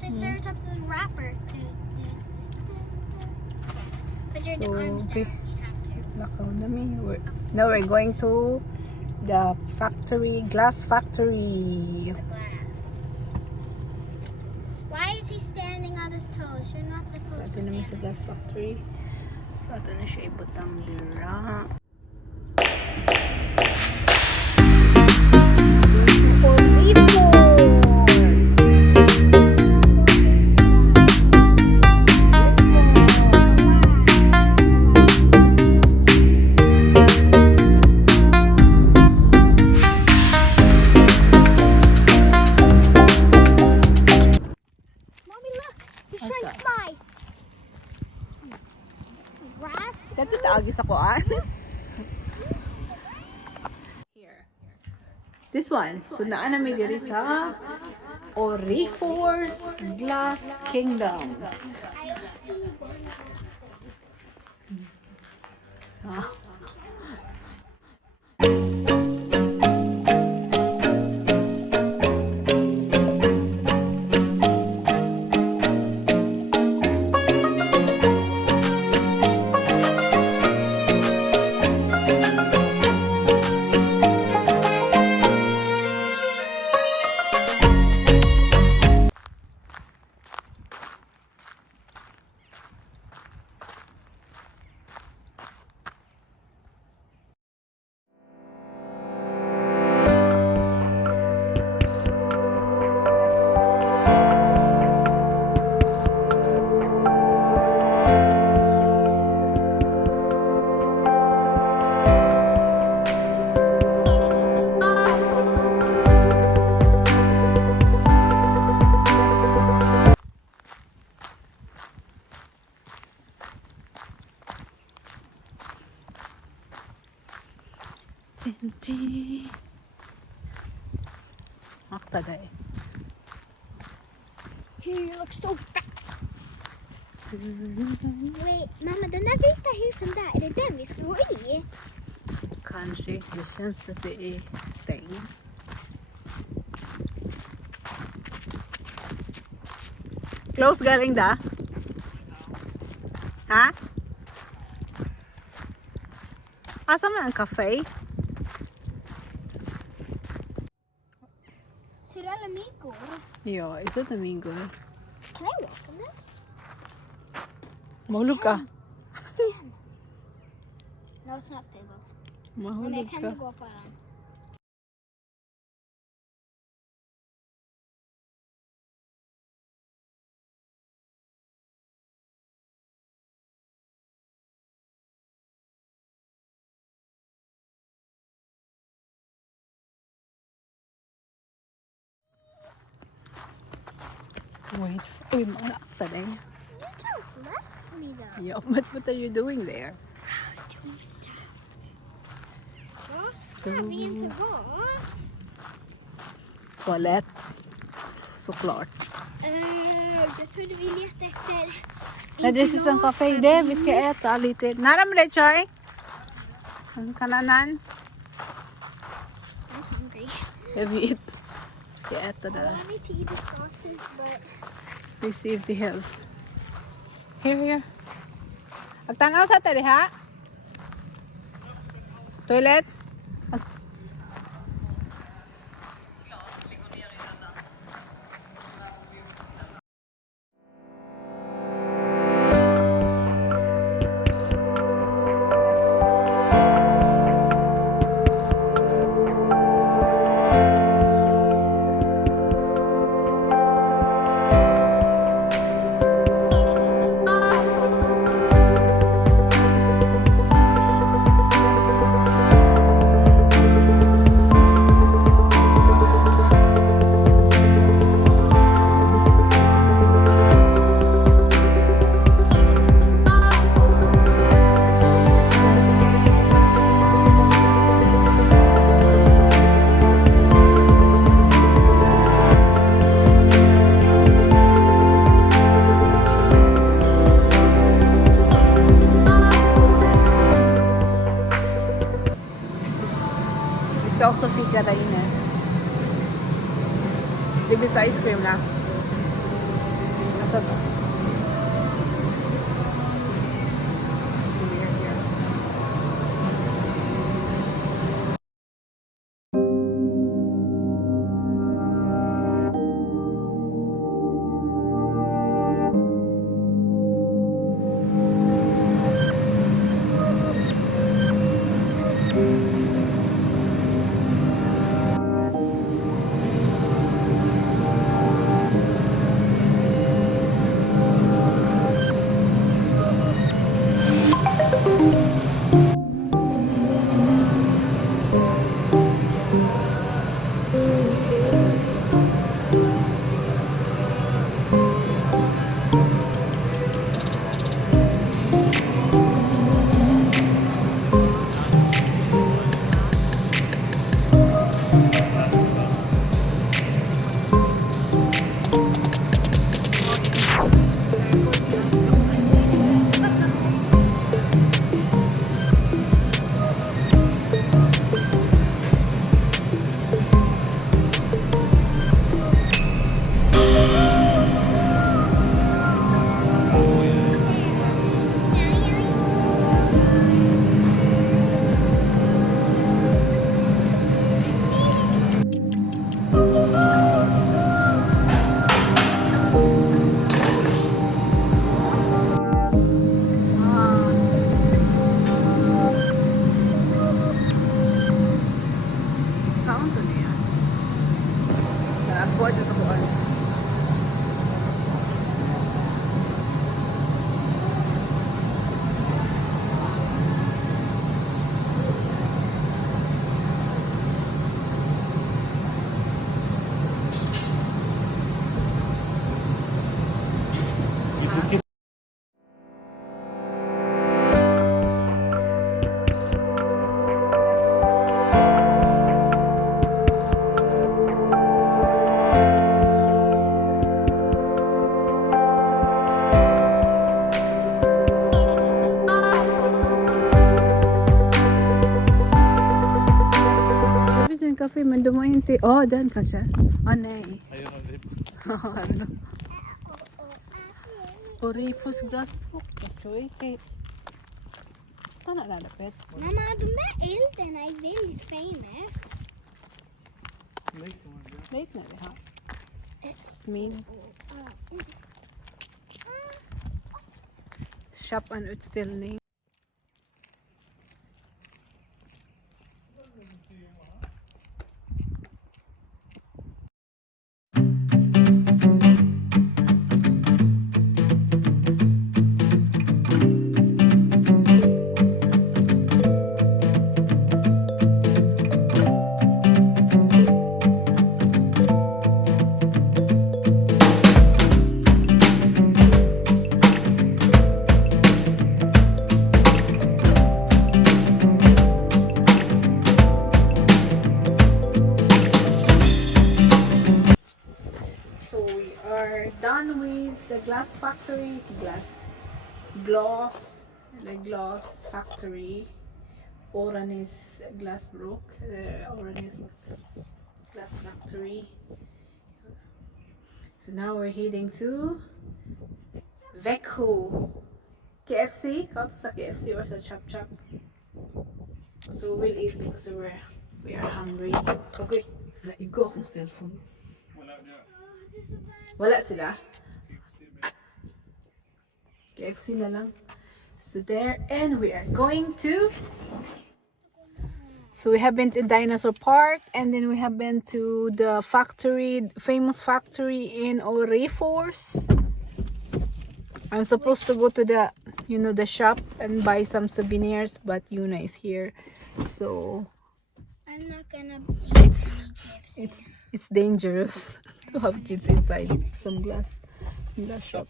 Triceratops is a rapper. Put your arms down. Now we're going to the factory, glass factory. The glass. Why is he standing on his toes? You're not So supposed ito to naman sa stand. glass factory. So ito na siya ibutang dira. Dito taagi sa kuan. Here. This one. So naa na mi diri sa Orrefors Glass Kingdom. Ah. Tinti. Akta day. He looks so fat. Wait, mamma, den där vita husen där, är det den vi ska gå i? Kanske. Det känns att det är stängt. Close galing da? Ha? Asa man ang cafe? Ser alla mygor? Ja, is it Domingo? Can I walk on this? Mahulog ka. 10. No, it's not stable. Men jag Mahulog kan ka. inte gå på den. Wait. Uy, mga akta day. You just left me though. Yeah, what are you doing there? Doing stuff. So, Ska vi inte vara? toalett. Såklart. Jag trodde vi letade efter... Nej, det är en café där. Vi ska äta lite. Nära med dig, Choy. Ang kananan. I'm hungry. Jag vet. Ska äta I där. wanted to eat the sausage, but... We see if they have. Here. Agtanaw sa tali, ha? Toilet? ska också sitta där inne. Det blir så ice cream där. Asa ba? So we're here. Sound to niya. Nakakuha siya sa kuwan. Cafe man dumainti. Oh, dan ka siya. Anay. Ayun ang lip. Ano? Orrefors glassbook. Choy kay. Sana lalapit. Mamma, de där elden är väldigt famous. Late na ha. Sming. Shop and utställning. Done with the glass factory. Gloss factory. Orännäs glassbruk. Orännäs glass factory. So now we're heading to Växjö KFC. Called sa KFC or sa Chop Chop. So we'll eat because we are hungry. Okay, let you go ang cellphone. Wala sila. KFC na lang. So there, and we are going to. So we have been to Dinosaur Park, and then we have been to the factory, famous factory in Orrefors. I'm supposed to go to the, the shop and buy some souvenirs, but Yuna is here, so I'm not gonna it's dangerous to have kids inside some glass shop.